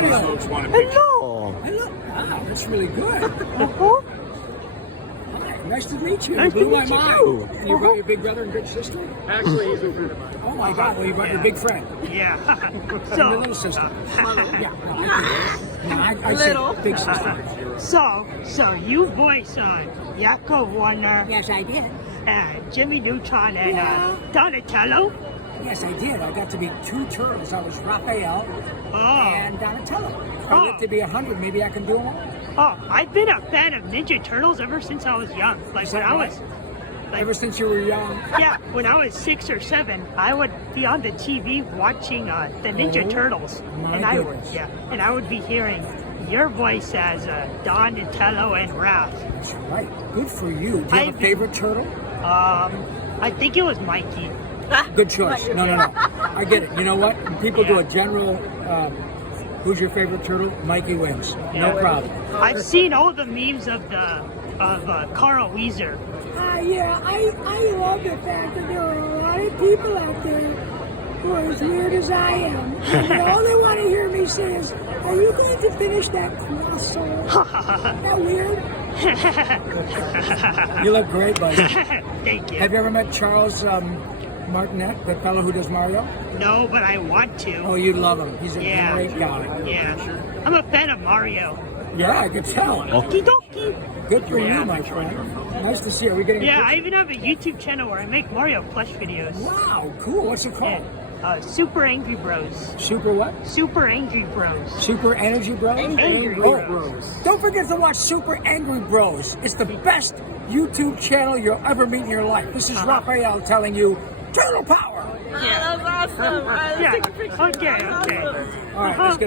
Mario. Folks want a picture. Hello. Hello. Wow, that's really good. Uh-huh. Hi, nice to meet you. Nice You blew to my meet you mind. too. And you got your big brother and big sister? Actually, he's a friend of mine. Oh my God, well you got your big friend. Yeah. And your So, little sister. Yeah. I Little. say big sister. so you voice Yakko Warner, Yes, I did. Jimmy Neutron, and Yeah. Donatello. Yes, I did. I got to be 2 turtles. I was Raphael Oh, and Donatello. If I get to be 100, maybe I can do them all. I've been a fan of Ninja Turtles ever since I was young. Like Is when that I right? was, Ever since you were young. yeah, when I was 6 or 7, I would be on the TV watching the Ninja Oh, Turtles, my and I goodness. and I would be hearing your voice as Donatello and Raph. That's right. Good for you. Do you have a favorite turtle? I think it was Mikey. Good choice. No. I get it. You know what? When people do a general, who's your favorite turtle? Mikey wins. No problem. I've seen all the memes of Carl Wheezer. Yeah, I love the fact that there are a lot of people out there who are as weird as I am. And all they want to hear me say is, are you going to finish that croissant? That weird? You look great, buddy. Thank you. Have you ever met Charles Martinet, the fellow who does Mario? No, but I want to. Oh, you'd love him. He's a Yeah. great guy. Yeah. I'm a fan of Mario. Yeah, I could tell. Okie dokie. Good for you, my friend. Nice to see you. Are we getting a Yeah, I picture? even have a YouTube channel where I make Mario plush videos. Wow, cool. What's it called? Super Angry Bros. Super what? Super Angry Bros. Super Energy Bros? Angry Oh, Bros. don't forget to watch Super Angry Bros. It's the best YouTube channel you'll ever meet in your life. This is Raphael telling you, Turtle Power! Yeah, that was awesome. Yeah. Let's take a picture. Okay. All right, let's get